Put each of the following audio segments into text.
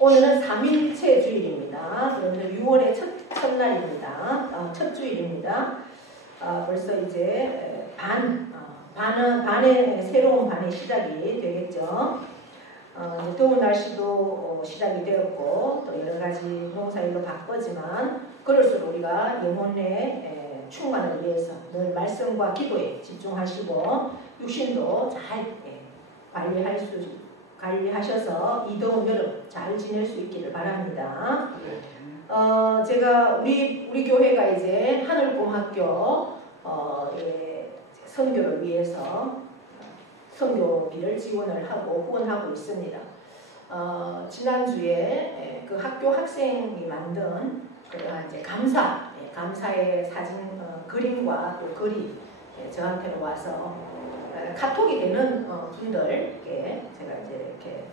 오늘은 3일째 주일입니다. 그러면 6월의 첫날입니다. 첫 주일입니다. 벌써 이제 반의 새로운 반의 시작이 되겠죠. 이제 더운 날씨도 시작이 되었고 또 여러 가지 농사일도 바쁘지만 그럴수록 우리가 영혼의 충만을 위해서 늘 말씀과 기도에 집중하시고 육신도 잘 관리하셔서 이 더운 여름 잘 지낼 수 있기를 바랍니다. 제가 우리 교회가 이제 하늘꿈학교 선교를 위해서 선교비를 지원을 하고 후원하고 있습니다. 지난주에 그 학교 학생이 만든 그러한 이제 감사의 사진 그림과 또 글이 저한테는 와서 카톡이 되는 분들께 제가 이제 이렇게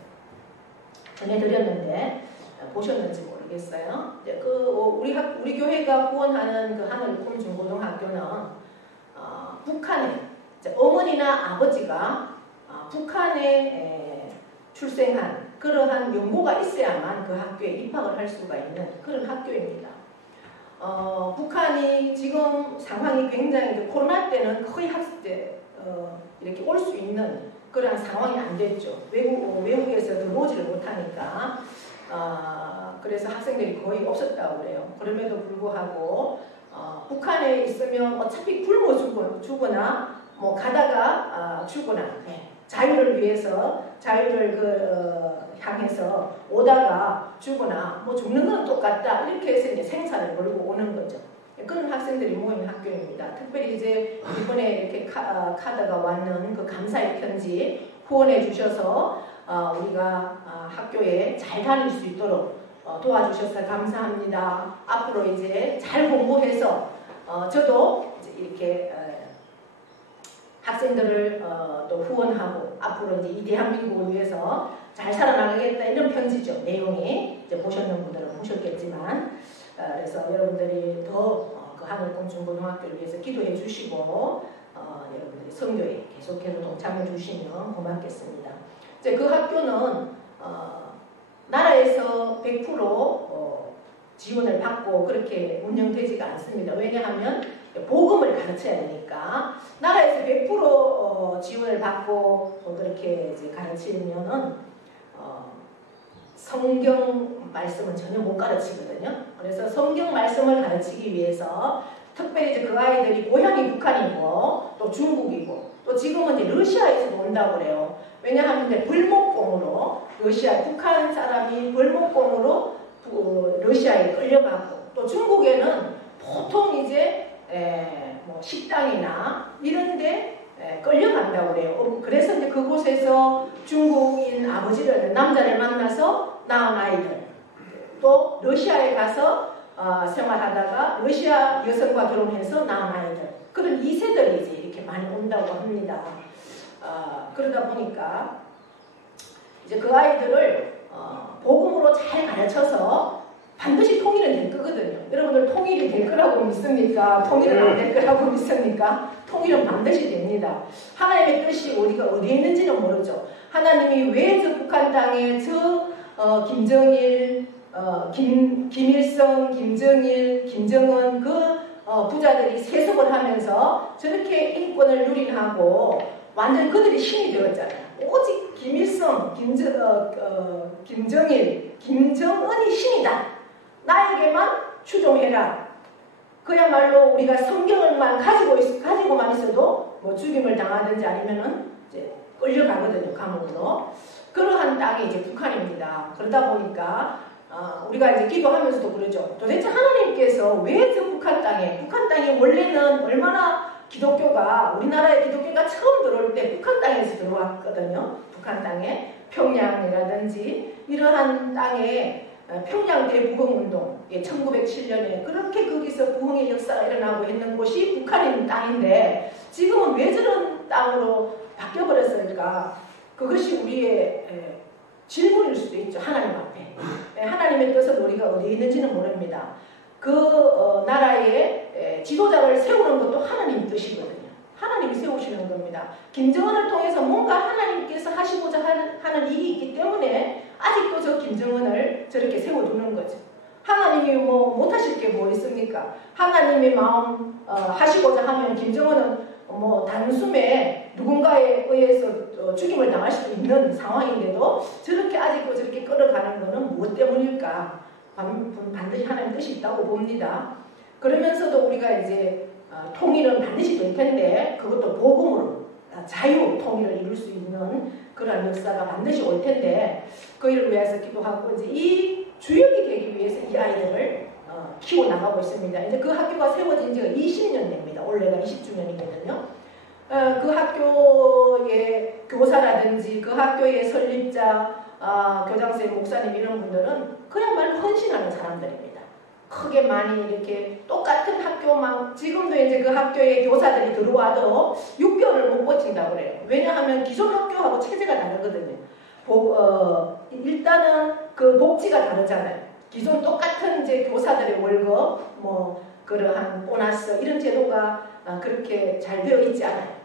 전해드렸는데 보셨는지 모르겠어요. 우리 교회가 후원하는 그 하늘꿈 중고등학교는 북한에 어머니나 아버지가 북한에 출생한 그러한 연고가 있어야만 그 학교에 입학을 할 수가 있는 그런 학교입니다. 북한이 지금 상황이 굉장히 코로나 때는 거의 이렇게 올 수 있는 그런 상황이 안 됐죠. 외국에서 들어오지를 못하니까 그래서 학생들이 거의 없었다고 그래요. 그럼에도 불구하고 북한에 있으면 어차피 굶어 죽거나 뭐 가다가 죽거나 자유를 위해서 자유를 향해서 오다가 죽거나 뭐 죽는 건 똑같다 이렇게 해서 이제 생사를 걸고 오는 거죠. 그런 학생들이 모인 학교입니다. 특별히 이제 이번에 이렇게 카드가 왔는 그 감사의 편지 후원해 주셔서 우리가 학교에 잘 다닐 수 있도록 도와주셔서 감사합니다. 앞으로 이제 잘 공부해서 저도 이제 이렇게 학생들을 또 후원하고 앞으로 이제 이 대한민국을 위해서 잘 살아나가겠다 이런 편지죠. 내용이 이제 보셨는 분들은 보셨겠지만 그래서 여러분들이 더 그 하늘꿈 중고등학교를 위해서 기도해 주시고 여러분들이 선교에 계속해서 동참해 주시면 고맙겠습니다. 이제 그 학교는 나라에서 100% 지원을 받고 그렇게 운영되지가 않습니다. 왜냐하면 복음을 가르쳐야 되니까 나라에서 100% 지원을 받고 그렇게 이제 가르치면은 성경 말씀은 전혀 못 가르치거든요. 그래서 성경 말씀을 가르치기 위해서 특별히 이제 그 아이들이 고향이 북한이고 또 중국이고 또 지금은 이제 러시아에서도 온다고 그래요. 왜냐하면 이제 벌목공으로 북한 사람이 벌목공으로 러시아에 끌려가고 또 중국에는 보통 이제 뭐 식당이나 이런데 끌려간다고 그래요. 그래서 이제 그곳에서 중국인 남자를 만나서 낳은 아이들, 또 러시아에 가서 생활하다가 러시아 여성과 결혼해서 낳은 아이들, 그런 2세들이 이제 이렇게 많이 온다고 합니다. 그러다 보니까 이제 그 아이들을 복음으로 잘 가르쳐서 반드시 통일은 될 거거든요. 여러분들 통일이 될 거라고 믿습니까? 통일은 안 될 거라고 믿습니까? 통일은 반드시 됩니다. 하나님의 뜻이 우리가 어디에 있는지는 모르죠. 하나님이 왜 저 북한 땅에 김정일, 김일성, 김정일, 김정은 그 부자들이 세습을 하면서 저렇게 인권을 누린하고 완전 그들이 신이 되었잖아요. 오직 김일성, 김정일, 김정은이 신이다. 나에게만 추종해라. 그야말로 우리가 성경을만 가지고만 있어도 뭐 죽임을 당하든지 아니면은 이제 끌려가거든요, 감옥으로. 그러한 땅이 이제 북한입니다. 그러다 보니까 우리가 이제 기도하면서도 그러죠. 도대체 하나님께서 왜 저 북한 땅이 원래는 얼마나 우리나라의 기독교가 처음 들어올 때 북한 땅에서 들어왔거든요. 북한 땅에 평양이라든지 이러한 땅에 평양 대부흥운동 1907년에 그렇게 거기서 부흥의 역사가 일어나고 있는 곳이 북한인 땅인데 지금은 왜 저런 땅으로 바뀌어버렸을까? 그것이 우리의 질문일 수도 있죠. 하나님 앞에. 하나님의 뜻은 우리가 어디에 있는지는 모릅니다. 그 나라의 지도자를 세우는 것도 하나님 뜻이거든요. 하나님이 세우시는 겁니다. 김정은을 통해서 뭔가 하나님께서 하시고자 하는 일이 있기 때문에 아직도 저 김정은을 저렇게 세워두는 거죠. 하나님이 뭐 못하실 게 뭐 있습니까? 하나님의 마음 하시고자 하면 김정은은 뭐 단숨에 누군가에 의해서 죽임을 당할 수도 있는 상황인데도 저렇게 아직도 저렇게 끌어가는 것은 무엇 때문일까? 반드시 하나님 뜻이 있다고 봅니다. 그러면서도 우리가 이제 통일은 반드시 될 텐데 그것도 복음으로 자유 통일을 이룰 수 있는 그런 역사가 반드시 올 텐데 그 일을 위해서 기도하고 이제 이 주역이 되기 위해서 이 아이들을 키워나가고 있습니다. 이제 그 학교가 세워진 지가 20년 됩니다. 올해가 20주년이거든요. 그 학교의 교사라든지 그 학교의 설립자, 교장선생님, 목사님 이런 분들은 그야말로 헌신하는 사람들입니다. 크게 많이 이렇게 똑같은 학교만 지금도 이제 그 학교에 교사들이 들어와도 6개월을 못 버틴다고 그래요. 왜냐하면 기존 학교하고 체제가 다르거든요. 일단은 그 복지가 다르잖아요. 기존 똑같은 이제 교사들의 월급, 뭐 그러한 보너스 이런 제도가 그렇게 잘 되어 있지 않아요.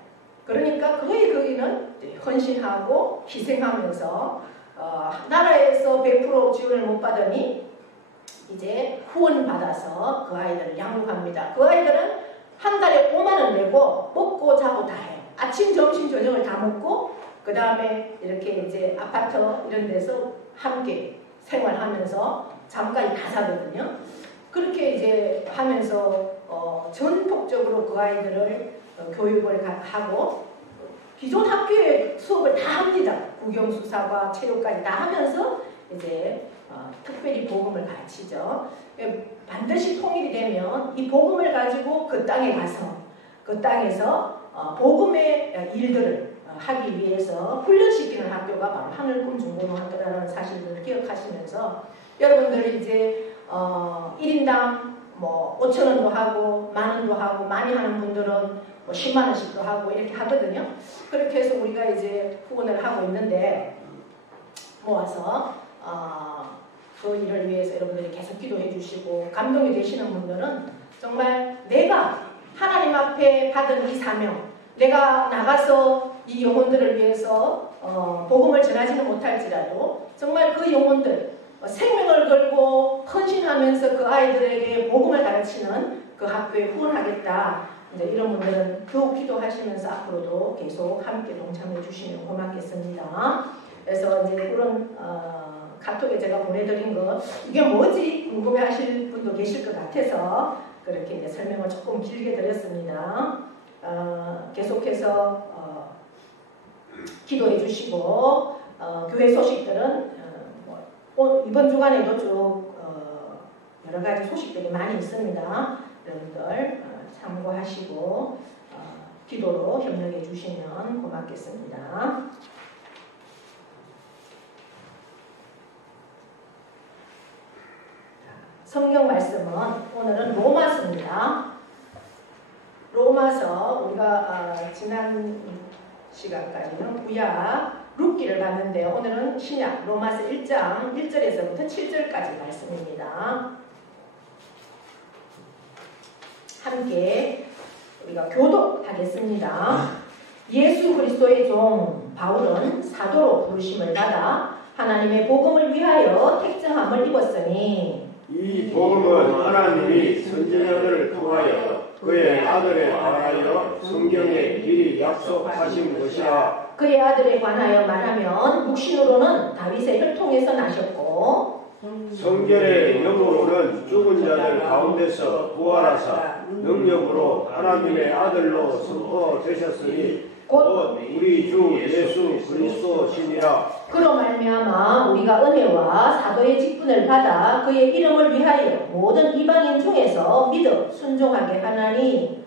그러니까 거의 거기는 헌신하고 희생하면서 나라에서 100% 지원을 못 받으니 이제 후원 받아서 그 아이들을 양육합니다. 그 아이들은 한 달에 5만 원 내고 먹고 자고 다 해요. 아침, 점심, 저녁을 다 먹고 그 다음에 이렇게 이제 아파트 이런 데서 함께 생활하면서 잠깐 다 사거든요. 그렇게 이제 하면서 전폭적으로 그 아이들을 교육을 하고 기존 학교의 수업을 다 합니다. 국영수사과 체육까지 다 하면서 이제 특별히 복음을 가르치죠. 반드시 통일이 되면 이 복음을 가지고 그 땅에 가서 그 땅에서 복음의 일들을 하기 위해서 훈련시키는 학교가 바로 하늘꿈 중고등학교라는 사실을 기억하시면서 여러분들이 이제 1인당 뭐 5,000원도 하고 만 원도 하고 많이 하는 분들은 뭐 10만 원씩도 하고 이렇게 하거든요. 그렇게 해서 우리가 이제 후원을 하고 있는데 모아서 그 일을 위해서 여러분들이 계속 기도해 주시고 감동이 되시는 분들은 정말 내가 하나님 앞에 받은 이 사명, 내가 나가서 이 영혼들을 위해서 복음을 전하지는 못할지라도 정말 그 영혼들 생명을 걸고 헌신하면서 그 아이들에게 복음을 가르치는 그 학교에 후원하겠다. 이제 이런 분들은 더욱 기도하시면서 앞으로도 계속 함께 동참해 주시면 고맙겠습니다. 그래서 이제 그런 카톡에 제가 보내드린 거 이게 뭐지 궁금해하실 분도 계실 것 같아서 그렇게 이제 설명을 조금 길게 드렸습니다. 계속해서 기도해 주시고 교회 소식들은 이번 주간에도 쭉 여러 가지 소식들이 많이 있습니다. 여러분들 참고하시고 기도로 협력해 주시면 고맙겠습니다. 성경 말씀은 오늘은 로마서입니다. 로마서 우리가 지난 시간까지는 구약 룻기를 봤는데 오늘은 신약 로마서 1장 1절에서부터 7절까지 말씀입니다. 함께 우리가 교독하겠습니다. 예수 그리스도의 종 바울은 사도로 부르심을 받아 하나님의 복음을 위하여 택정함을 입었으니 이 복음은 하나님이 선지자들을 통하여 그의 아들에 관하여 성경에 미리 약속하신 것이라. 그의 아들에 관하여 말하면 육신으로는 다윗의 혈통에서 나셨고 성결의 영으로는 죽은 자들 가운데서 부활하사 능력으로 하나님의 아들로 선포되셨으니 곧 우리 주 예수 그리스도시니라. 그로 말미암아 우리가 은혜와 사도의 직분을 받아 그의 이름을 위하여 모든 이방인 중에서 믿어 순종하게 하나니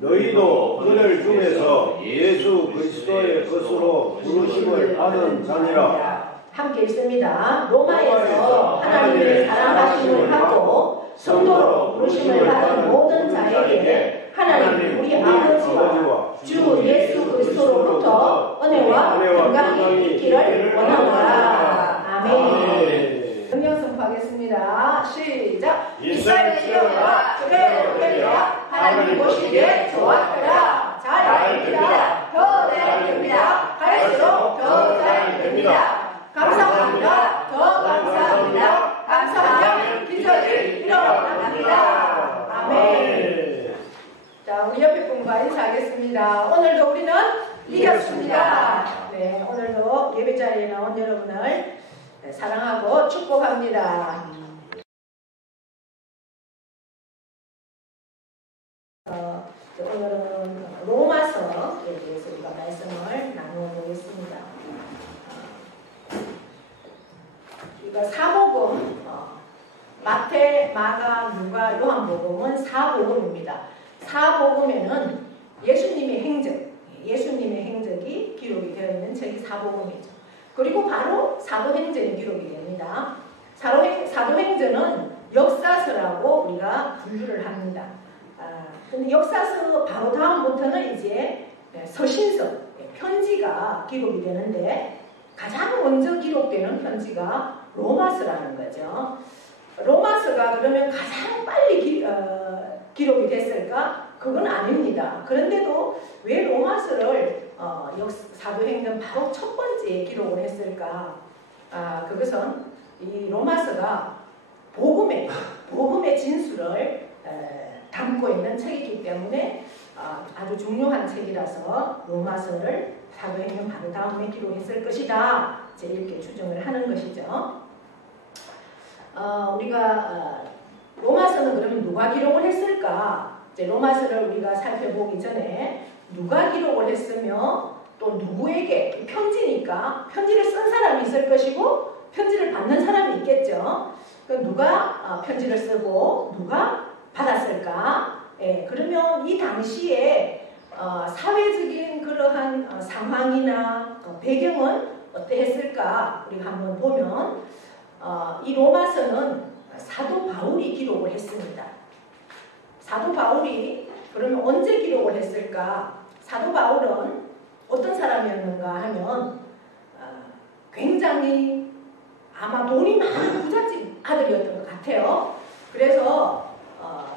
너희도 그들 중에서 예수 그리스도의 것으로 부르심을 받은 자니라. 함께 읽습니다. 로마에서 하나님의 사랑하심을 하고 성도로 부르심을 받은 모든 자에게 하나님 우리 아버지와 주 예수 그리스도로부터 은혜와 영광이 있기를 원하노라. 아멘. 성경 선포하겠습니다. 시작. 이스라엘의 여호와 그의 은혜가 하나님 보시기에 좋았더라. 잘 됩니다. 더 잘 됩니다. 갈수록 더 잘 됩니다. 감사합니다. 더 감사합니다. 하겠습니다. 오늘도 우리는 이겼습니다. 네, 오늘도 예배 자리에 나온 여러분을 사랑하고 축복합니다. 오늘은 로마서에 대해서 우리가 말씀을 나누어 보겠습니다. 우리가 사복음, 마태, 마가, 누가, 요한복음은 사복음입니다. 사복음에는 예수님의 행적이 기록이 되어 있는 책이 사복음이죠. 그리고 바로 사도행전이 기록이 됩니다. 사도행전은 역사서라고 우리가 분류를 합니다. 근데 역사서 바로 다음부터는 이제 서신서, 편지가 기록이 되는데 가장 먼저 기록되는 편지가 로마서라는 거죠. 로마서가 그러면 가장 빨리 기록이 됐을까? 그건 아닙니다. 그런데도 왜 로마서를 사도행전 바로 첫 번째 기록을 했을까? 그것은 이 로마서가 복음의 진수를 담고 있는 책이기 때문에 아주 중요한 책이라서 로마서를 사도행전 바로 다음에 기록했을 것이다. 이제 이렇게 추정을 하는 것이죠. 우리가 로마서는 그러면 누가 기록을 했을까? 이제 로마서를 우리가 살펴보기 전에 누가 기록을 했으며 또 누구에게, 편지니까 편지를 쓴 사람이 있을 것이고 편지를 받는 사람이 있겠죠. 누가 편지를 쓰고 누가 받았을까? 그러면 이 당시에 사회적인 그러한 상황이나 배경은 어떠했을까? 우리가 한번 보면 이 로마서는 사도 바울이 기록을 했습니다. 사도 바울이 그러면 언제 기록을 했을까? 사도 바울은 어떤 사람이었는가 하면 굉장히 아마 돈이 많은 부잣집 아들이었던 것 같아요. 그래서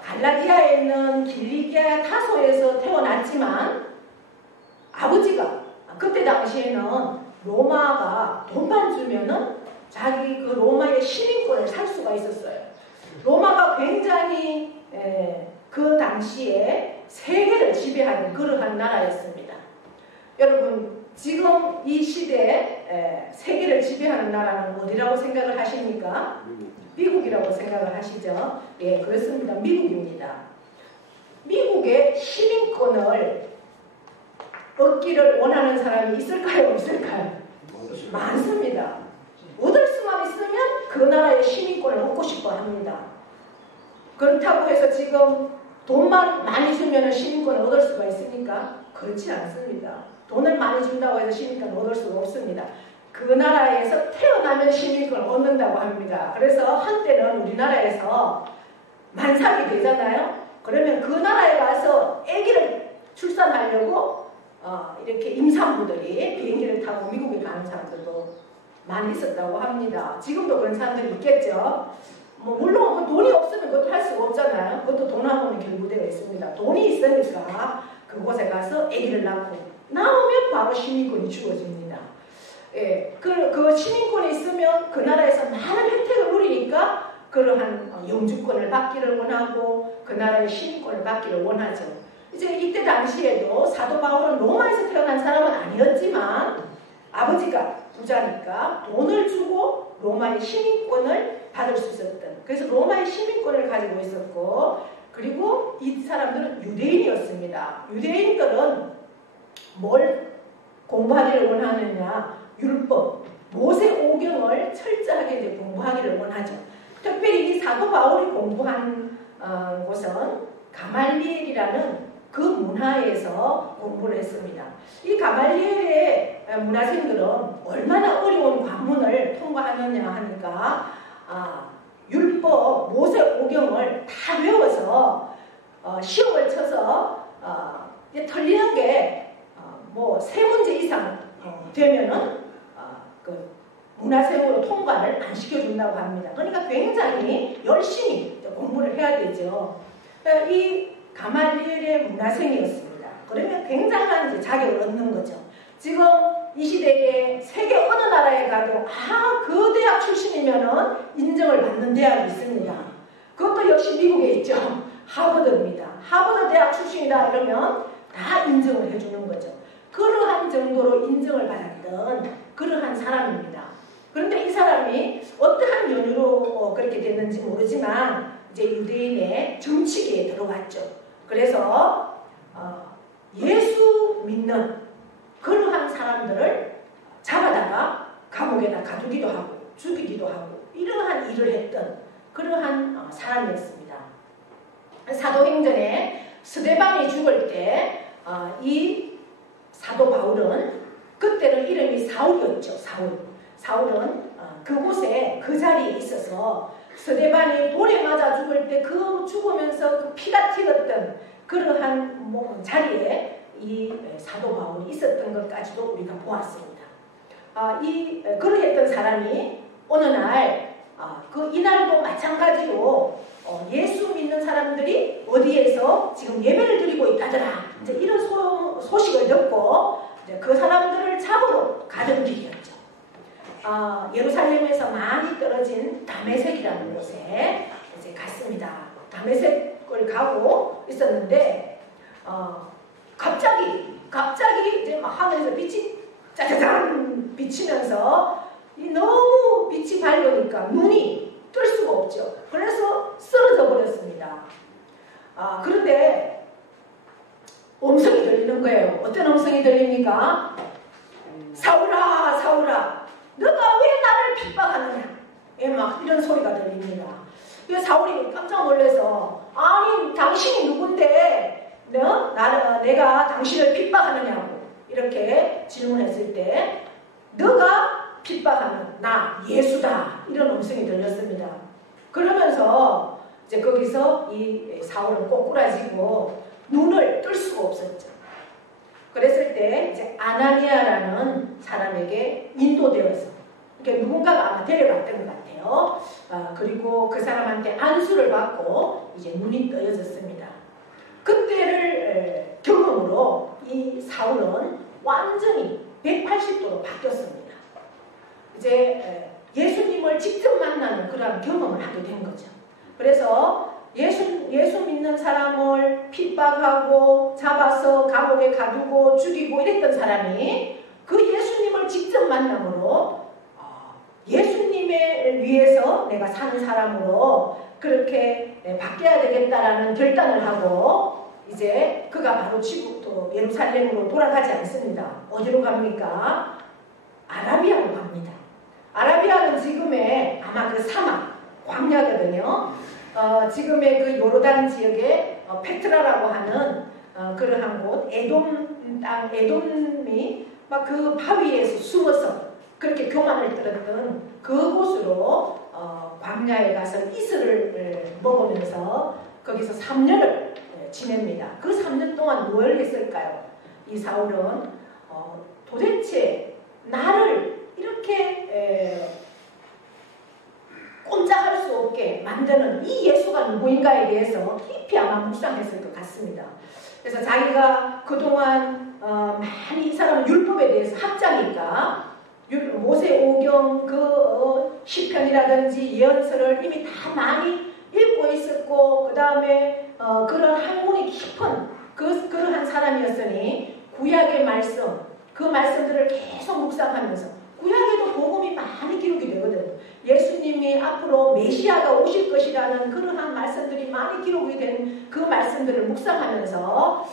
갈라디아에 있는 길리기아 타소에서 태어났지만 아버지가 그때 당시에는 로마가 돈만 주면은 자기 그 로마의 시민권을 살 수가 있었어요. 로마가 굉장히 그 당시에 세계를 지배하는 그러한 나라였습니다. 여러분 지금 이 시대에 세계를 지배하는 나라는 어디라고 생각을 하십니까? 미국이라고 생각을 하시죠? 예, 그렇습니다. 미국입니다. 미국의 시민권을 얻기를 원하는 사람이 있을까요? 없을까요? 많습니다. 얻을 수만 있으면 그 나라의 시민권을 얻고 싶어 합니다. 그렇다고 해서 지금 돈만 많이 주면 시민권을 얻을 수가 있습니까? 그렇지 않습니다. 돈을 많이 준다고 해서 시민권을 얻을 수가 없습니다. 그 나라에서 태어나면 시민권을 얻는다고 합니다. 그래서 한때는 우리나라에서 만삭이 되잖아요. 그러면 그 나라에 가서 아기를 출산하려고 이렇게 임산부들이 비행기를 타고 미국에 가는 사람들도 많이 있었다고 합니다. 지금도 그런 사람들이 있겠죠. 물론 돈이 없으면 그것도 할 수가 없잖아요. 그것도 돈하고는 결부되어 있습니다. 돈이 있으니까 그곳에 가서 아기를 낳고 나오면 바로 시민권이 주어집니다. 예, 그 시민권이 있으면 그 나라에서 많은 혜택을 누리니까 그러한 영주권을 받기를 원하고 그 나라의 시민권을 받기를 원하죠. 이제 이때 당시에도 사도 바울은 로마에서 태어난 사람은 아니었지만 아버지가 부자니까 돈을 주고 로마의 시민권을 받을 수 있었던, 그래서 로마의 시민권을 가지고 있었고, 그리고 이 사람들은 유대인이었습니다. 유대인들은 뭘 공부하기를 원하느냐? 율법, 모세 오경을 철저하게 이제 공부하기를 원하죠. 특별히 이 사도 바울이 공부한 곳은 가말리엘이라는 그 문화에서 공부를 했습니다. 이 가말리엘의 문화생들은 얼마나 어려운 관문을 통과하느냐 하니까 율법, 모세 오경을 다 외워서 시험을 쳐서 틀리는 게 뭐 3문제 이상 되면은 그 문화생으로 통과를 안 시켜준다고 합니다. 그러니까 굉장히 열심히 공부를 해야 되죠. 이 가말리엘의 문화생이었습니다. 그러면 굉장한 이제 자격을 얻는 거죠. 지금 이 시대에 세계 어느 나라에 가도 그 대학 출신이면은 인정을 받는 대학이 있습니다. 그것도 역시 미국에 있죠. 하버드입니다. 하버드 대학 출신이다 그러면 다 인정을 해주는 거죠. 그러한 정도로 인정을 받았던 그러한 사람입니다. 그런데 이 사람이 어떠한 연유로 그렇게 됐는지 모르지만 이제 유대인의 정치계에 들어갔죠. 그래서 예수 믿는 그러한 사람들을 잡아다가 감옥에다 가두기도 하고 죽이기도 하고 이러한 일을 했던 그러한 사람이었습니다. 사도행전에 스데반이 죽을 때 이 사도 바울은 그때는 이름이 사울이었죠. 사울은 그곳에 그 자리에 있어서 스데반이 돌에 맞아 죽을 때 그 죽으면서 그 피가 튀었던 그러한 자리에 이 사도 바울이 있었던 것까지도 우리가 보았습니다. 그러했던 사람이 어느 날 이날도 마찬가지로 예수 믿는 사람들이 어디에서 지금 예배를 드리고 있다더라. 이제 이런 소식을 듣고 이제 그 사람들을 잡으러 가던 길이었죠. 예루살렘에서 많이 떨어진 다메섹이라는 곳에 이제 갔습니다. 다메섹을 가고 있었는데 갑자기 이제 막 하늘에서 빛이 짜자잔 비치면서 너무 빛이 밝으니까 눈이 뜰 수가 없죠. 그래서 쓰러져 버렸습니다. 그런데 음성이 들리는 거예요. 어떤 음성이 들립니까? 사울아, 사울아, 너가 왜 나를 핍박하느냐? 막 이런 소리가 들립니다. 그래서 사울이 깜짝 놀라서 아니 당신이 누군데 내가 당신을 핍박하느냐고 이렇게 질문했을 때 너가 핍박하는 나 예수다 이런 음성이 들렸습니다. 그러면서 이제 거기서 이 사울은 꼬꾸라지고 눈을 뜰 수가 없었죠. 그랬을 때 이제 아나니아라는 사람에게 인도되어서 이렇게 누군가가 아마 데려갔던 것 같아요. 그리고 그 사람한테 안수를 받고 이제 눈이 떠여졌습니다. 그때를 경험으로 이 사울은 완전히 180도로 바뀌었습니다. 이제 예수님을 직접 만나는 그런 경험을 하게 된 거죠. 그래서 예수 믿는 사람을 핍박하고 잡아서 감옥에 가두고 죽이고 이랬던 사람이 그 예수님을 직접 만남으로 예수님을 위해서 내가 사는 사람으로 그렇게 바뀌어야 되겠다라는 결단을 하고 이제 그가 바로 또 예루살렘으로 돌아가지 않습니다. 어디로 갑니까? 아라비아로 갑니다. 아라비아는 지금의 아마 그 사막, 광야거든요. 지금의 그 요르단 지역에 페트라라고 하는 그러한 곳, 에돔이 막 그 바위에서 숨어서 그렇게 교만을 떨었던 그곳으로 광야에 가서 이슬을 먹으면서 거기서 3년을 지냅니다. 그 3년 동안 뭘 했을까요? 이 사울은 도대체 나를 이렇게 꼼짝할 수 없게 만드는 이 예수가 누구인가에 대해서 깊이 아마 묵상했을 것 같습니다. 그래서 자기가 그동안 많이 이 사람은 율법에 대해서 학자니까 모세 오경 그 시편이라든지 예언서를 이미 다 많이 읽고 있었고 그 다음에 그런 학문이 깊은 그러한 사람이었으니 구약의 말씀 그 말씀들을 계속 묵상하면서 구약에도 복음이 많이 기록이 되거든요. 예수님이 앞으로 메시아가 오실 것이라는 그러한 말씀들이 많이 기록이 된 그 말씀들을 묵상하면서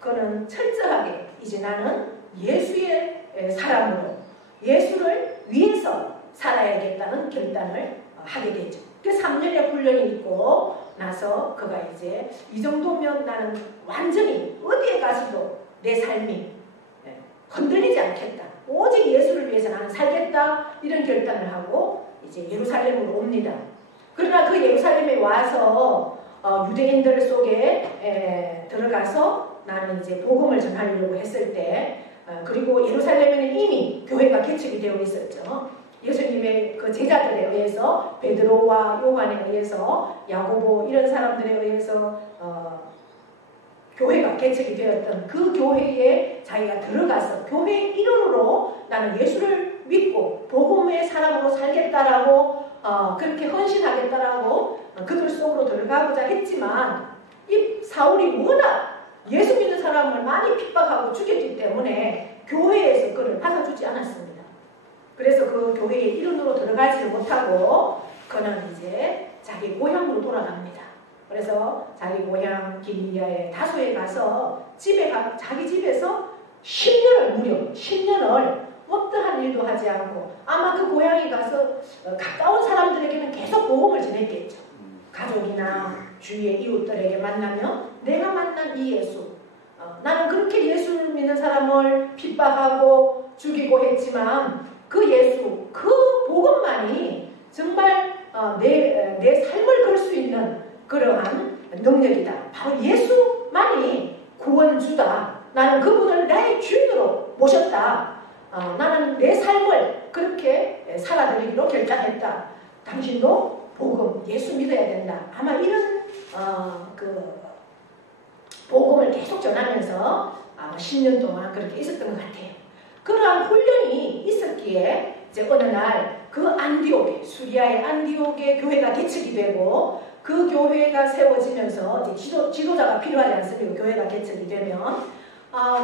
그는 철저하게 이제 나는 예수의 사람으로 예수를 위해서 살아야겠다는 결단을 하게 되죠. 그 3년의 훈련이 있고 나서 그가 이제 이 정도면 나는 완전히 어디에 가서도 내 삶이 흔들리지 않겠다. 오직 예수를 위해서 나는 살겠다. 이런 결단을 하고 이제 예루살렘으로 옵니다. 그러나 그 예루살렘에 와서 유대인들 속에 들어가서 나는 이제 복음을 전하려고 했을 때 그리고 예루살렘에는 이미 교회가 개척이 되어 있었죠. 예수님의 그 제자들에 의해서 베드로와 요한에 의해서 야고보 이런 사람들에 의해서 교회가 개척이 되었던 그 교회에 자기가 들어가서 교회의 일원으로 나는 예수를 믿고 복음의 사람으로 살겠다라고 그렇게 헌신하겠다라고 그들 속으로 들어가고자 했지만 이 사울이 워낙 예수 믿는 사람을 많이 핍박하고 죽였기 때문에 교회에서 그를 받아주지 않았습니다. 그래서 그 교회의 일원으로 들어가지 못하고 그는 이제 자기 고향으로 돌아갑니다. 그래서 자기 고향 길리기아의 다소에 가서 자기 집에서 10년을 무려 10년을 어떠한 일도 하지 않고 아마 그 고향에 가서 가까운 사람들에게는 계속 복음을 전했겠죠. 가족이나 주위의 이웃들에게 만나면 내가 만난 이 예수, 나는 그렇게 예수를 믿는 사람을 핍박하고 죽이고 했지만 그 예수, 그 복음만이 정말 내 삶을 걸 수 있는 그러한 능력이다. 바로 예수만이 구원주다. 나는 그분을 나의 주인으로 모셨다. 나는 내 삶을 그렇게 살아드리기로 결단했다. 당신도 복음, 예수 믿어야 된다. 아마 이런 그 복음을 계속 전하면서 아마 10년 동안 그렇게 있었던 것 같아요. 그러한 훈련이 있었기에 이제 어느 날 그 안디옥에, 수리아의 안디옥에 교회가 개척이 되고 그 교회가 세워지면서 이제 지도자가 필요하지 않습니까? 교회가 개척이 되면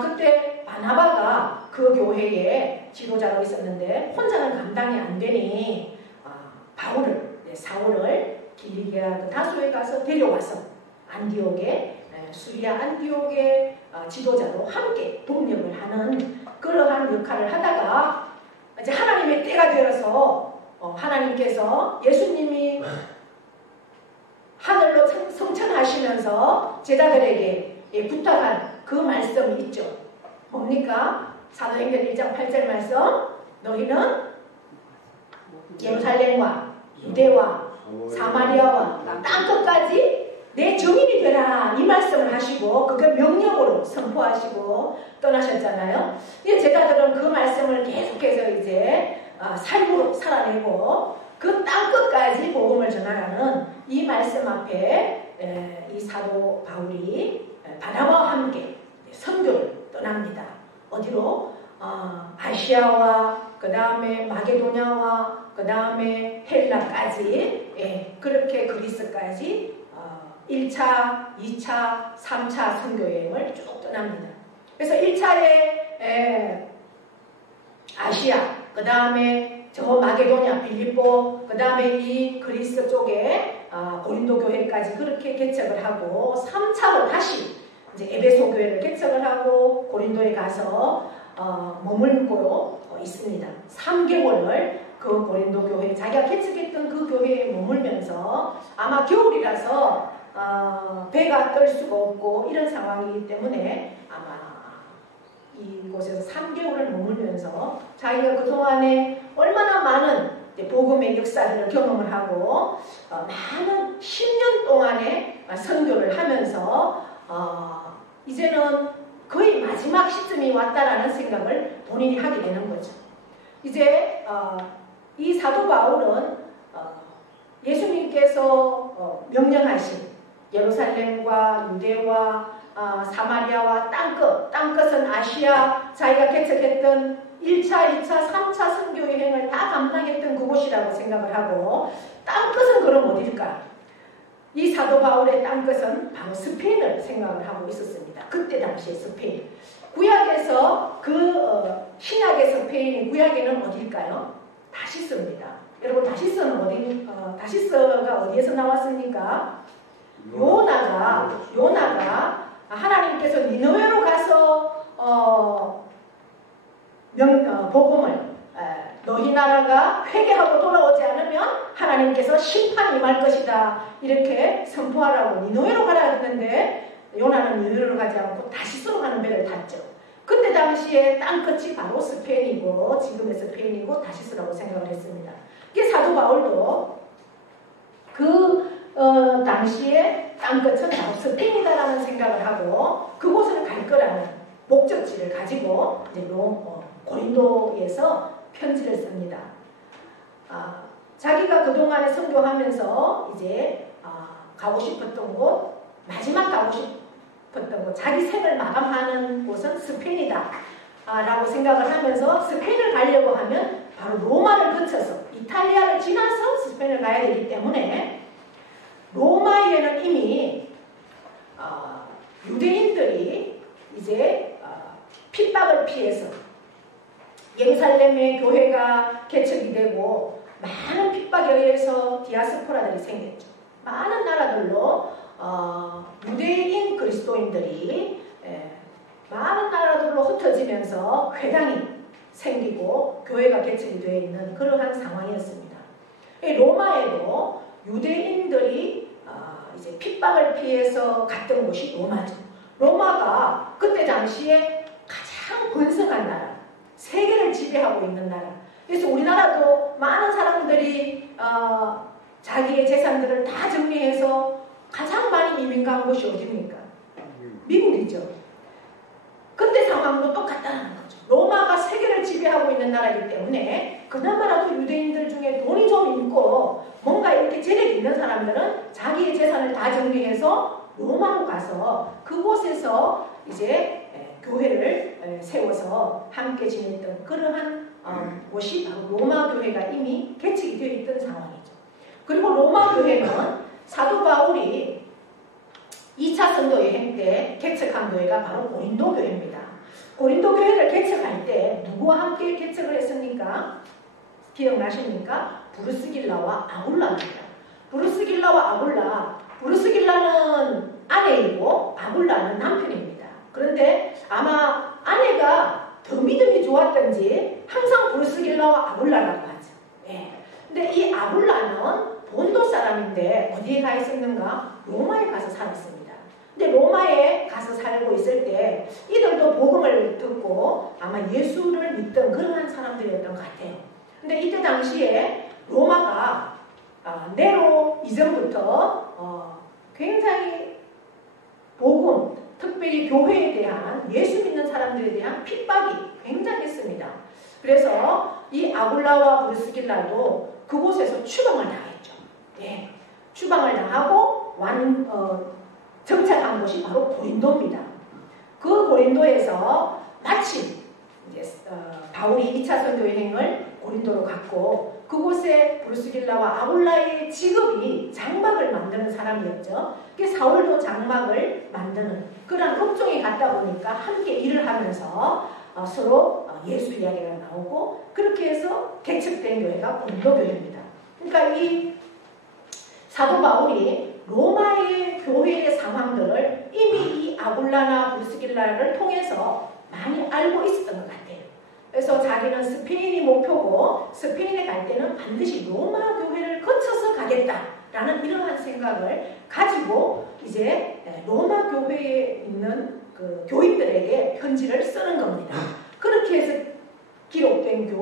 그때 바나바가 그 교회에 지도자로 있었는데 혼자는 감당이 안 되니 사울을 길리기아 그 다소에 가서 데려와서 안디옥에 수리아 안디옥의 지도자로 함께 동력을 하는 그러한 역할을 하다가 이제 하나님의 때가 되어서 하나님께서 예수님이 하늘로 성천하시면서 제자들에게 부탁한 그 말씀이 있죠. 뭡니까? 사도행전 1장 8절 말씀. 너희는 예루살렘과 유대와 사마리아와 땅끝까지 내 증인이 되라. 이 말씀을 하시고 그게 명령으로 선포하시고 떠나셨잖아요. 이 제자들은 그 말씀을 계속해서 이제 삶으로 살아내고 그 땅끝까지 복음을 전하라는 이 말씀 앞에 이 사도 바울이 바나바와 함께 선교를 떠납니다. 어디로? 아시아와 그 다음에 마게도냐와 그 다음에 헬라까지 그렇게 그리스까지 1차, 2차, 3차 선교여행을 쭉 떠납니다. 그래서 1차에 아시아, 그 다음에 저 마게도냐, 빌립보, 그 다음에 이 그리스 쪽에 고린도 교회까지 그렇게 개척을 하고 3차로 다시 이제 에베소 교회를 개척을 하고 고린도에 가서 머물고 있습니다. 3개월을 그 고린도 교회, 자기가 개척했던 그 교회에 머물면서 아마 겨울이라서 배가 뜰 수가 없고 이런 상황이기 때문에 아마 이곳에서 3개월을 머물면서 자기가 그동안에 얼마나 많은 복음의 역사들을 경험을 하고 많은 10년 동안의 선교를 하면서 이제는 거의 마지막 시점이 왔다라는 생각을 본인이 하게 되는 거죠. 이제 이 사도 바울은 예수님께서 명령하신 예루살렘과 유대와 사마리아와 땅끝은 아시아, 자기가 개척했던 1차, 2차, 3차 선교 여행을 다 감당했던 그곳이라고 생각을 하고 땅끝은 그럼 어딜까? 이 사도 바울의 땅끝은 바로 스페인을 생각을 하고 있었습니다. 그때 당시에 스페인. 구약에서 신약의 스페인이 구약에는 어딜까요? 다시스입니다. 여러분 다시스는 다시스가 어디에서 나왔습니까? 요나가 하나님께서 니느웨로 가서 복음을 너희 나라가 회개하고 돌아오지 않으면 하나님께서 심판이 임할 것이다 이렇게 선포하라고 니느웨로 가라 했는데 요나는 니느웨로 가지 않고 다시스로 가는 배를 탔죠. 그때 당시에 땅끝이 바로 스페인이고 지금의 스페인이고 다시스라고 생각을 했습니다. 이게 사도 바울도 당시에 땅끝은 바로 스페인이다라는 생각을 하고 그곳을 갈 거라는 목적지를 가지고 이제 고린도에서 편지를 씁니다. 자기가 그동안에 선교하면서 이제 가고 싶었던 곳, 마지막 가고 싶었던 곳, 자기 생을 마감하는 곳은 스페인이다 라고 생각을 하면서 스페인을 가려고 하면 바로 로마를 거쳐서 이탈리아를 지나서 스페인을 가야 되기 때문에 로마에는 이미 유대인들이 교회들이 이제 핍박을 피해서 예루살렘의 교회가 개척이 되고 많은 핍박에 의해서 디아스포라들이 생겼죠. 많은 나라들로 유대인 그리스도인들이 많은 나라들로 흩어지면서 회당이 생기고 교회가 개척이 되어 있는 그러한 상황이었습니다. 로마에도 유대인들이 이제 핍박을 피해서 갔던 곳이 로마죠. 로마가 그때 당시에 가장 번성한 나라, 세계를 지배하고 있는 나라. 그래서 우리나라도 많은 사람들이 자기의 재산들을 다 정리해서 가장 많이 이민 간 곳이 어디입니까? 미국이죠. 그때 상황도 똑같다는 거죠. 로마가 세계를 지배하고 있는 나라이기 때문에 그나마라도 유대인들 중에 돈이 좀 있고 뭔가 이렇게 재력이 있는 사람들은 자기의 재산을 다 정리해서 로마로 가서 그곳에서 이제 교회를 세워서 함께 지냈던 그러한 곳이 바로 로마 교회가 이미 개척이 되어 있던 상황이죠. 그리고 로마 교회는 사도 바울이 2차 선도 여행 때 개척한 교회가 바로 고린도 교회입니다. 고린도 교회를 개척할 때 누구와 함께 개척을 했습니까? 기억나십니까? 브루스길라와 아굴라입니다. 브루스길라와 아굴라, 브루스길라는 아내이고 아굴라는 남편입니다. 그런데 아마 아내가 더 믿음이 좋았던지 항상 브루스길라와 아굴라라고 하죠. 근데 이 아굴라는 본도 사람인데 어디에 가 있었는가? 로마에 가서 살았습니다. 근데 로마에 가서 살고 있을 때 이들도 복음을 듣고 아마 예수를 믿던 그러한 사람들이었던 것 같아요. 근데 이때 당시에 로마가 네로 이전부터 굉장히 복음, 특별히 교회에 대한 예수 믿는 사람들에 대한 핍박이 굉장했습니다. 그래서 이 아굴라와 브루스길라도 그곳에서 추방을 당했죠. 추방을 당하고 정착한 곳이 바로 고린도입니다. 그 고린도에서 마침 이제 바울이 2차 선도 여행을 고린도로 갔고 그곳에 브루스길라와 아굴라의 직업이 장막을 만드는 사람이었죠. 사울도 장막을 만드는 그런 업종에 갔다 보니까 함께 일을 하면서 서로 예수 이야기가 나오고 그렇게 해서 개척된 교회가 고린도 교회입니다. 그러니까 이 사도 바울이 로마의 교회의 상황들을 이미 이 아굴라나 브루스길라를 통해서 많이 알고 있었던 것 같아요. 그래서 자기는 스페인이 목표고 스페인에 갈 때는 반드시 로마 교회를 거쳐서 가겠다라는 이러한 생각을 가지고 이제 로마 교회에 있는 그 교인들에게 편지를 쓰는 겁니다. 그렇게 해서 기록된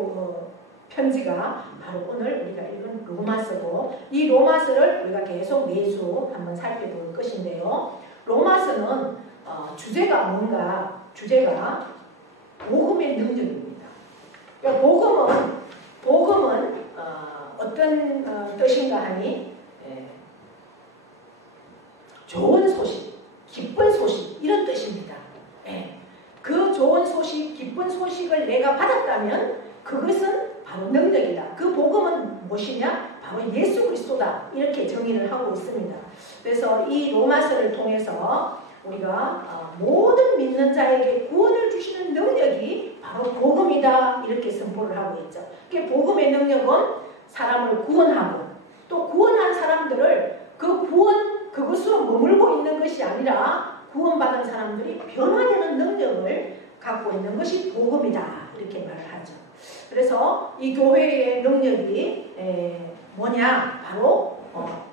편지가 바로 오늘 우리가 읽은 로마서고 이 로마서를 우리가 계속 매주 한번 살펴볼 것인데요. 로마서는 주제가 복음의 능력입니다. 그러니까 복음은 어떤 뜻인가 하니 좋은 소식, 기쁜 소식 이런 뜻입니다. 그 좋은 소식, 기쁜 소식을 내가 받았다면 그것은 바로 능력이다. 그 복음은 무엇이냐? 바로 예수 그리스도다. 이렇게 정의를 하고 있습니다. 그래서 이 로마서를 통해서 우리가 모든 믿는 자에게 구원을 주시는 능력이 바로 복음이다. 이렇게 선포를 하고 있죠. 복음의 능력은 사람을 구원하고 또 구원한 사람들을 그 구원 그것으로 머물고 있는 것이 아니라 구원받은 사람들이 변화되는 능력을 갖고 있는 것이 복음이다. 이렇게 말을 하죠. 그래서 이 교회의 능력이 뭐냐? 바로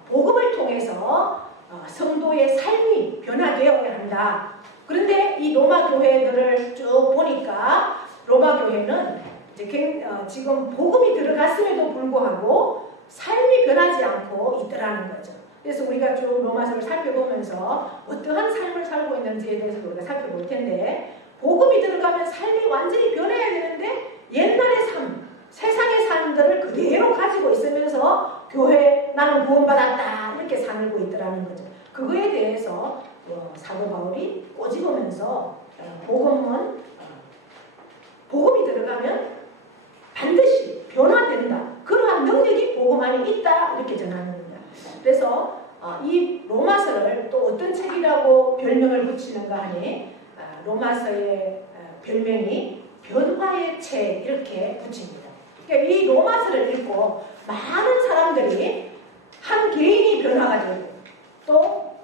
복음을 통해서 성도의 삶이 변화되어야 한다. 그런데 이 로마 교회들을 쭉 보니까 로마 교회는 이제 지금 복음이 들어갔음에도 불구하고 삶이 변하지 않고 있더라는 거죠. 그래서 우리가 쭉 로마서를 살펴보면서 어떠한 삶을 살고 있는지에 대해서 우리가 살펴볼 텐데 복음이 들어가면 삶이 완전히 변해야 되는데 옛날의 삶, 세상의 삶들을 그대로 가지고 있으면서 교회 나는 구원받았다 이렇게 살고 있더라는 거죠. 그거에 대해서 사도 바울이 꼬집으면서 복음이 들어가면 반드시 변화된다. 그러한 능력이 복음 안에 있다 이렇게 전하는 겁니다. 그래서 이 로마서를 또 어떤 책이라고 별명을 붙이는가 하니 로마서의 별명이 변화의 책 이렇게 붙입니다. 그러니까 이 로마서를 읽고 많은 사람들이 한 개인이 변화가 되고 또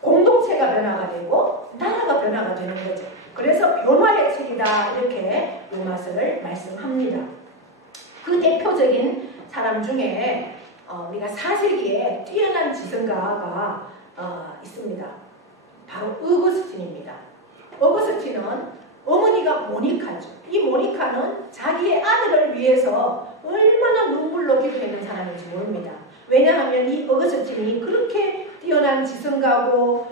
공동체가 변화가 되고 나라가 변화가 되는 거죠. 그래서 변화의 책이다 이렇게 로마서를 말씀합니다. 그 대표적인 사람 중에 우리가 4세기에 뛰어난 지성가가 있습니다. 바로 어거스틴입니다. 어거스틴은 어머니가 모니카죠. 이 모니카는 자기의 아들을 위해서 얼마나 눈물로 기도했는 사람인지 모릅니다. 왜냐하면 이 어거스틴이 그렇게 뛰어난 지성가고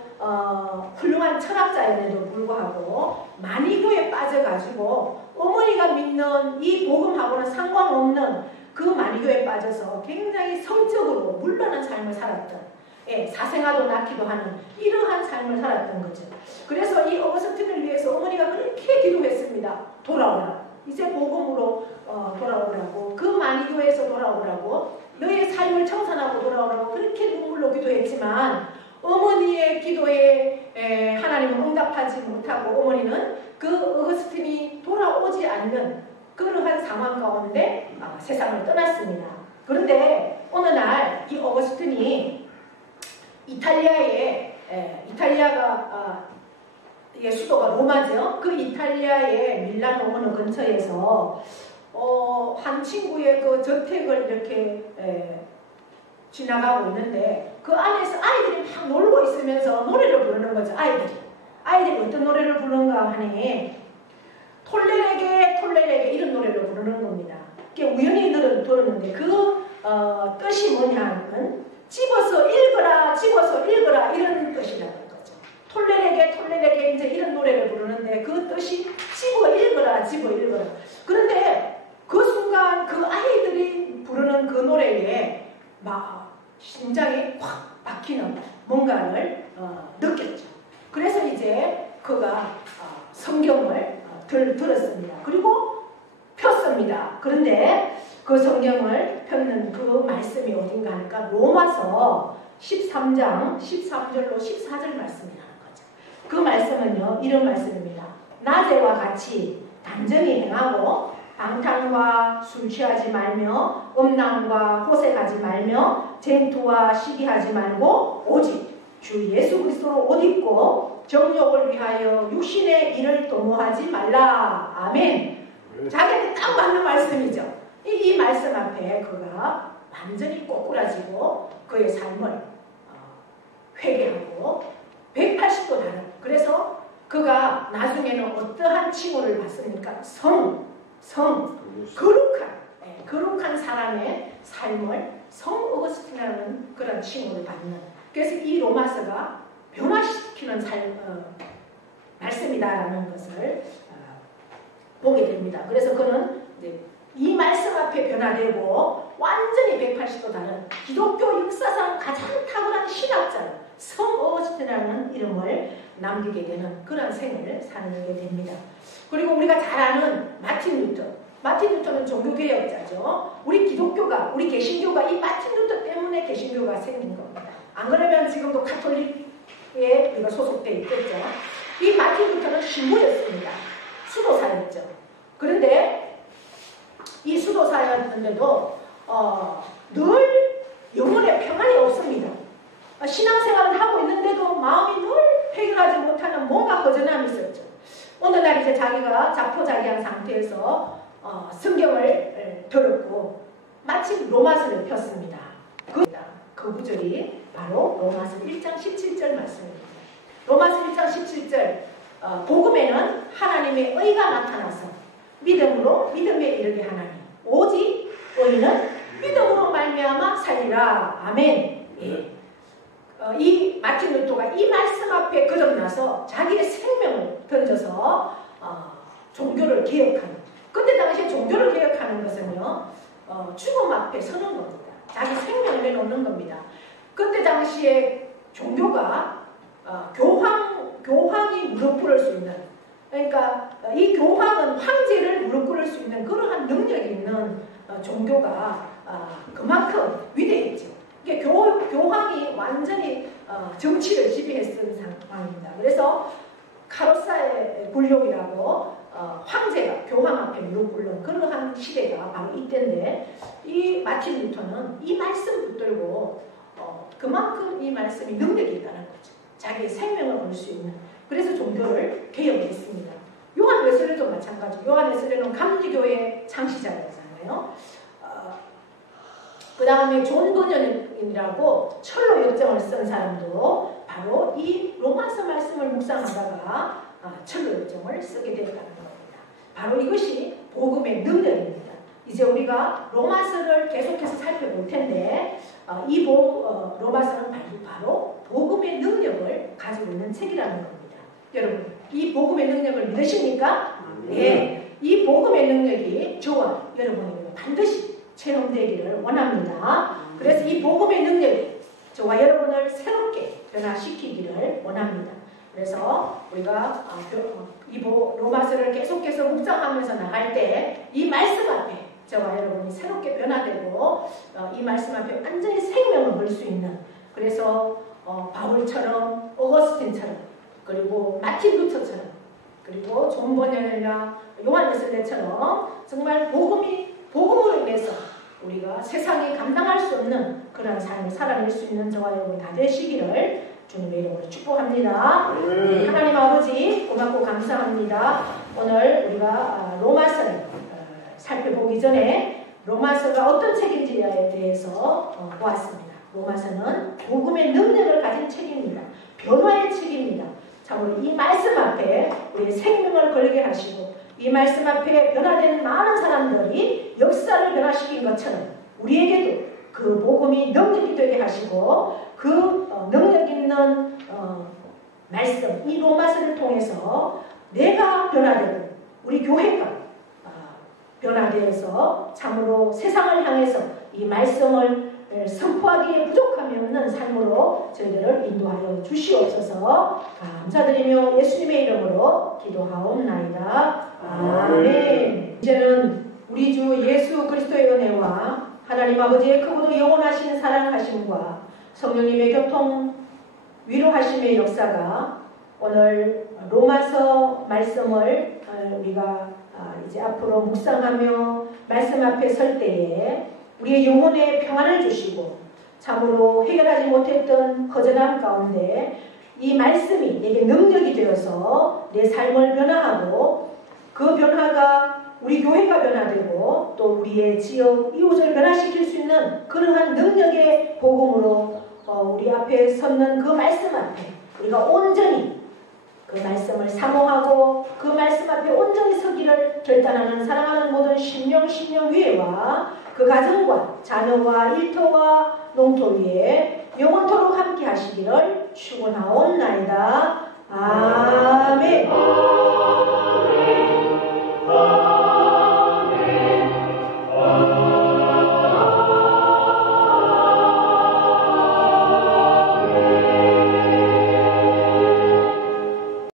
훌륭한 철학자임에도 불구하고 마니교에 빠져가지고 어머니가 믿는 이 복음하고는 상관없는 그 마니교에 빠져서 굉장히 성적으로 물러난 삶을 살았던, 사생아도 낳기도 하는 이러한 삶을 살았던 거죠. 그래서 이 어거스틴을 위해서 어머니가 그렇게 기도했습니다. 돌아오라. 이제 복음으로 돌아오라고, 그 마니교에서 돌아오라고, 너의 삶을 청산하고 돌아오라고 그렇게 눈물로 기도했지만 어머니의 기도에 하나님은 응답하지 못하고 어머니는 그 어거스틴이 돌아오지 않는 그러한 상황 가운데 세상을 떠났습니다. 그런데 어느 날 이 어거스틴이 이탈리아가 수도가 로마죠. 그 이탈리아의 밀라노 어느 근처에서 한 친구의 그 저택을 이렇게 지나가고 있는데 그 안에서 아이들이 막 놀고 있으면서 노래를 부르는 거죠. 아이들이 어떤 노래를 부르는가 하니 톨레레게 톨레레게 이런 노래를 부르는 겁니다. 우연히 들었는데 그 뜻이 뭐냐면 집어서 읽어라 이런 뜻이라는 거죠. 톨레레게 톨레레게 이제 이런 노래를 부르는데 그 뜻이 집어 읽어라. 그런데 그 순간 그 아이들이 부르는 그 노래에 막 심장이 확 박히는 뭔가를 느꼈죠. 그래서 이제 그가 성경을 들었습니다. 그리고 폈습니다. 그런데 그 성경을 폈는 그 말씀이 어딘가 하니까 로마서 13장 13절로 14절 말씀이라는 거죠. 그 말씀은요, 이런 말씀입니다. 낮에와 같이 단정히 행하고 방탕과 술 취하지 말며 음란과 호색하지 말며 쟁투와 시기하지 말고 오직 주 예수 그리스도로 옷 입고 정욕을 위하여 육신의 일을 도모하지 말라. 아멘. 자기한테 딱 맞는 말씀이죠. 이 말씀 앞에 그가 완전히 꼬꾸라지고 그의 삶을 회개하고 180도 다른, 그래서 그가 나중에는 어떠한 칭호를 받습니까? 거룩한 사람의 삶을 성 어거스틴이라는 그런 칭호를 받는, 그래서 이 로마서가 변화시키는 말씀이다라는 것을 보게 됩니다. 그래서 그는 이 말씀 앞에 변화되고 완전히 180도 다른 기독교 역사상 가장 탁월한 신학자로 성 어거스틴이라는 이름을 남기게 되는 그런 생을 살게 됩니다. 그리고 우리가 잘 아는 마틴 루터는 종교개혁자죠. 우리 기독교가, 우리 개신교가 이 마틴 루터 때문에 개신교가 생긴 겁니다. 안 그러면 지금도 가톨릭에 우리가 소속되어 있겠죠. 이 마틴 루터는 신부였습니다. 수도사였죠. 그런데 이 수도사였는데도 늘 영혼의 평안이 없습니다. 신앙생활을 하고 있는데도 마음이 늘 해결하지 못하는 뭔가 허전함이 있었죠. 어느 날 이제 자기가 자포자기한 상태에서 성경을 들었고 마침 로마서를 폈습니다. 그 구절이 바로 로마서 1장 17절 말씀입니다. 로마서 1장 17절 복음에는 하나님의 의가 나타나서 믿음으로 믿음에 이르게 하나니 오직 의인은 믿음으로 말미암아 살리라. 아멘. 예. 이 마틴 루터가 이 말씀 앞에 거듭나서 자기의 생명을 던져서 종교를 개혁하는, 그때 당시에 종교를 개혁하는 것은요 죽음 앞에 서는 겁니다. 자기 생명을 내놓는 겁니다. 그때 당시에 종교가 교황이 무릎 꿇을 수 있는, 그러니까 이 교황은 황제를 무릎 꿇을 수 있는 그러한 능력이 있는 종교가 그만큼 위대했죠. 이게 교황이 완전히 정치를 지배했던 상황입니다. 그래서 카로사의 굴욕이라고 황제가 교황 앞에 무릎 꿇는 그러한 시대가 바로 이때인데, 이 마틴 루터는 이 말씀 붙들고 그만큼 이 말씀이 능력이 있다는 거죠. 자기의 생명을 걸 수 있는. 그래서 종교를 개혁했습니다. 요한 웨슬레도 마찬가지. 요한 웨슬레는 감리교의 창시자였잖아요. 그 다음에 존 버년이라고 철로 역정을 쓴 사람도 바로 이 로마서 말씀을 묵상하다가 철로 역정을 쓰게 되었다는 겁니다. 바로 이것이 복음의 능력입니다. 이제 우리가 로마서를 계속해서 살펴볼 텐데, 이 로마서는 바로 복음의 능력을 가지고 있는 책이라는 겁니다. 여러분, 이 복음의 능력을 믿으십니까? 네. 이 복음의 능력이 저와 여러분에게 반드시 체험되기를 원합니다. 그래서 이 복음의 능력이 저와 여러분을 새롭게 변화시키기를 원합니다. 그래서 우리가 이 로마서를 계속해서 묵상하면서 나갈 때 이 말씀 앞에 저와 여러분이 새롭게 변화되고 이 말씀 앞에 완전히 생명을 걸 수 있는, 그래서 바울처럼 오거스틴처럼, 그리고 마틴 루터처럼, 그리고 존 버년이나 요한 웨슬레처럼 정말 복음으로 인해서 우리가 세상에 감당할 수 없는 그런 삶을 살아낼 수 있는 저와 여러분 다 되시기를 주님의 이름으로 축복합니다. 네, 하나님 아버지 고맙고 감사합니다. 오늘 우리가 로마서를 살펴보기 전에 로마서가 어떤 책인지에 대해서 보았습니다. 로마서는 복음의 능력을 가진 책입니다. 변화의 책입니다. 참으로 이 말씀 앞에 우리의 생명을 걸게 하시고, 이 말씀 앞에 변화되는 많은 사람들이 역사를 변화시킨 것처럼 우리에게도 그 복음이 능력이 되게 하시고, 그 능력 있는 말씀, 이 로마서를 통해서 내가 변화되고 우리 교회가 변화되어서 참으로 세상을 향해서 이 말씀을 선포하기에 부족함이 없는 삶으로 저희들을 인도하여 주시옵소서. 감사드리며 예수님의 이름으로 기도하옵나이다. 아멘. 이제는 우리 주 예수 그리스도의 은혜와 하나님 아버지의 크고도 영원하신 사랑하심과 성령님의 교통 위로하심의 역사가 오늘 로마서 말씀을 우리가 이제 앞으로 묵상하며 말씀 앞에 설 때에 우리의 영혼에 평안을 주시고, 참으로 해결하지 못했던 거절함 가운데 이 말씀이 내게 능력이 되어서 내 삶을 변화하고, 그 변화가 우리 교회가 변화되고 또 우리의 지역 이웃을 변화시킬 수 있는 그러한 능력의 복음으로 우리 앞에 섰는 그 말씀 앞에 우리가 온전히 그 말씀을 사모하고 그 말씀 앞에 온전히 서기를 결단하는 사랑하는 모든 심령 위에와 그 가정과 자녀와 일터와 농토 위에 영원토록 함께 하시기를 축원하옵나이다. 아멘.